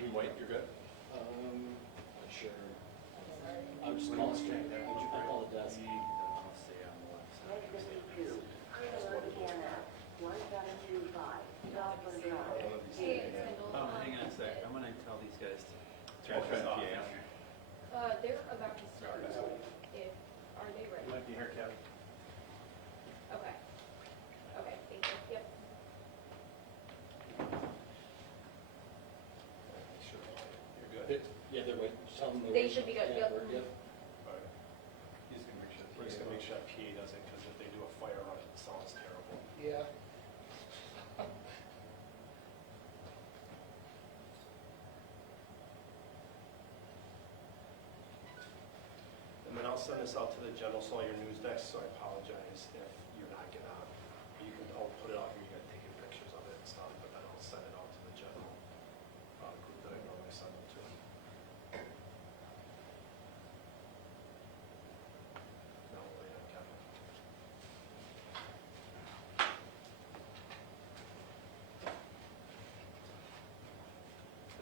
You White, you're good? Not sure. I'll just call it straight there. Would you call the desk? I'll stay on the left side. Oh, hang on a sec. I'm gonna tell these guys to turn this off. They're about to start. Are they ready? Might be here, Kevin. Okay. Okay, thank you. Yep. Sure. You're good? Yeah, they're waiting. Tell them They should be good, Yeah, yep. Yep. All right. He's gonna make sure. We're just gonna make sure that PA doesn't, because if they do a fire run, it sounds terrible. Yeah. And then I'll send this out to the general, so all your news desks, so I apologize if you're not gonna, I'll put it out here, you guys taking pictures of it and stuff, but then I'll send it out to the general group that I normally send them to. Now we'll lay it on Kevin.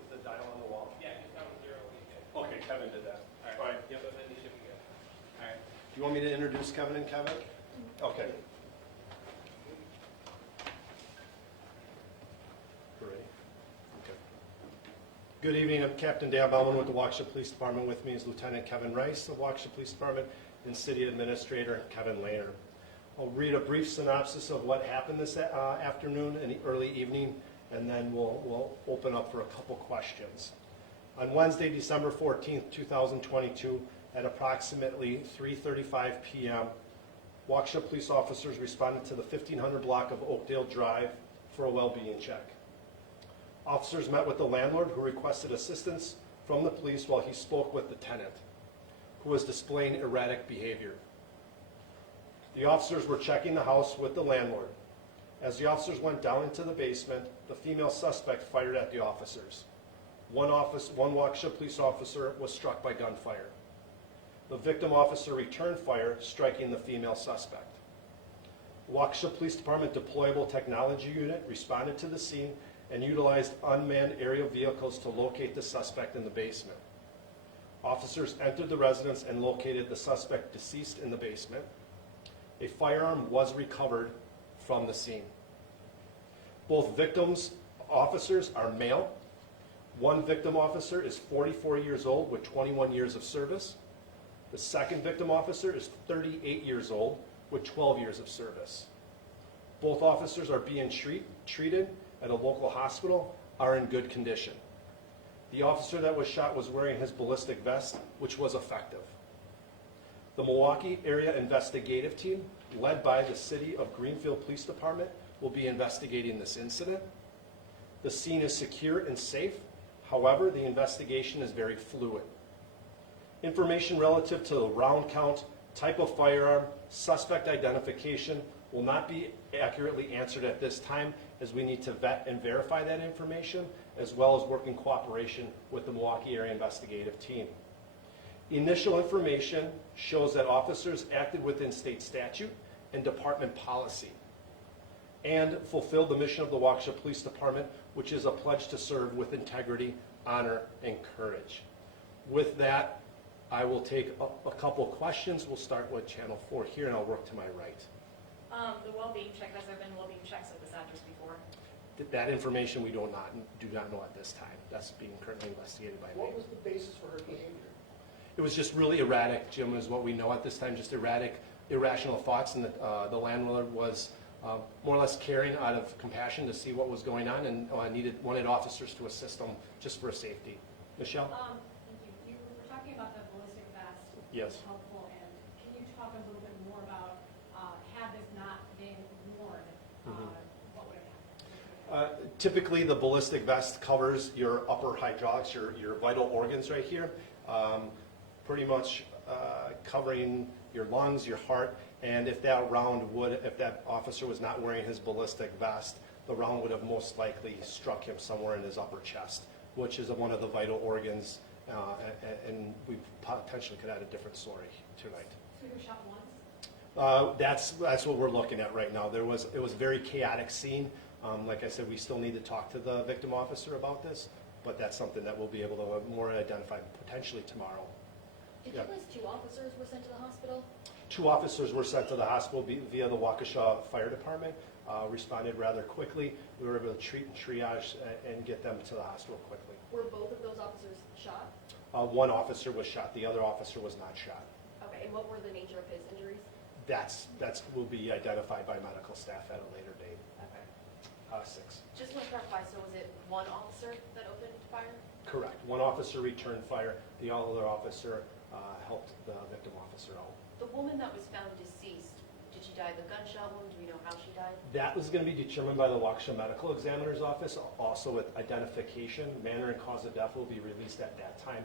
Is the dial on the wall? Yeah, just down 0. Okay, Kevin did that. All right. Yep, so then you should be good. All right. Do you want me to introduce Kevin and Kevin? Okay. Great. Okay. Good evening, I'm Captain Dan Bellman with the Waukesha Police Department. With me is Lieutenant Kevin Rice of Waukesha Police Department and City Administrator Kevin Lehner. I'll read a brief synopsis of what happened this afternoon and the early evening, and then we'll open up for a couple questions. On Wednesday, December 14th, 2022, at approximately 3:35 p.m., Waukesha police officers responded to the 1500 block of Oakdale Drive for a well-being check. Officers met with the landlord, who requested assistance from the police while he spoke with the tenant, who was displaying erratic behavior. The officers were checking the house with the landlord. As the officers went down into the basement, the female suspect fired at the officers. One Waukesha police officer was struck by gunfire. The victim officer returned fire, striking the female suspect. The Waukesha Police Department deployable technology unit responded to the scene and utilized unmanned aerial vehicles to locate the suspect in the basement. Officers entered the residence and located the suspect deceased in the basement. A firearm was recovered from the scene. Both victims' officers are male. One victim officer is 44 years old with 21 years of service. The second victim officer is 38 years old with 12 years of service. Both officers are being treated at a local hospital, are in good condition. The officer that was shot was wearing his ballistic vest, which was effective. The Milwaukee Area Investigative Team, led by the City of Greenfield Police Department, will be investigating this incident. The scene is secure and safe. However, the investigation is very fluid. Information relative to the round count, type of firearm, suspect identification will not be accurately answered at this time, as we need to vet and verify that information, as well as work in cooperation with the Milwaukee Area Investigative Team. Initial information shows that officers acted within state statute and department policy and fulfilled the mission of the Waukesha Police Department, which is a pledge to serve with integrity, honor, and courage. With that, I will take a couple questions. We'll start with Channel 4 here, and I'll work to my right. The well-being check, has there been well-being checks at this address before? That information we do not know at this time. That's being currently investigated by me. What was the basis for her behavior? It was just really erratic, Jim, is what we know at this time, just erratic, irrational thoughts, and the landlord was more or less caring out of compassion to see what was going on, and wanted officers to assist them just for safety. Michelle? Thank you. You were talking about the ballistic vest. Yes. Helpful, and can you talk a little bit more about had this not been worn, what would have happened? Typically, the ballistic vest covers your upper hydraulics, your vital organs right here, pretty much covering your lungs, your heart, and if that officer was not wearing his ballistic vest, the round would have most likely struck him somewhere in his upper chest, which is one of the vital organs, and we potentially could add a different story tonight. So you were shot once? That's what we're looking at right now. It was a very chaotic scene. Like I said, we still need to talk to the victim officer about this, but that's something that we'll be able to more identify potentially tomorrow. Did Yeah. you list 2 officers were sent to the hospital? 2 officers were sent to the hospital via the Waukesha Fire Department, responded rather quickly. We were able to treat and triage and get them to the hospital quickly. Were both of those officers shot? One officer was shot, the other officer was not shot. Okay, and what were the nature of his injuries? That's will be identified by medical staff at a later date. Okay. 6. Just to clarify, so was it one officer that opened fire? Correct. One officer returned fire, the other officer helped the victim officer out. The woman that was found deceased, did she die of a gunshot wound? Do we know how she died? That was going to be determined by the Waukesha Medical Examiner's Office, also with identification. Manner and cause of death will be released at that time.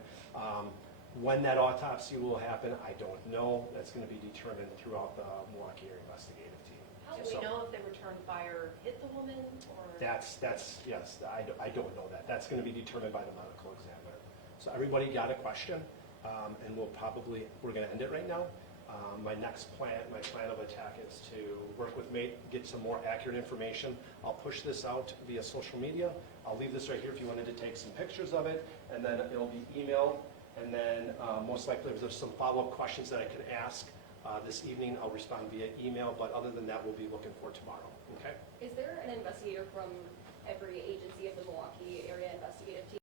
When that autopsy will happen, I don't know. That's going to be determined throughout the Milwaukee area investigative team. How do we know if the return fire hit the woman or? That's yes, I don't know that. That's going to be determined by the medical examiner. So everybody got a question, and we're going to end it right now. My plan of attack is to work with Mate, get some more accurate information. I'll push this out via social media. I'll leave this right here if you wanted to take some pictures of it, and then it'll be emailed. And then most likely if there's some follow-up questions that I can ask this evening, I'll respond via email. But other than that, we'll be looking for tomorrow. Okay? Is there an investigator from every agency of the Milwaukee area investigative team?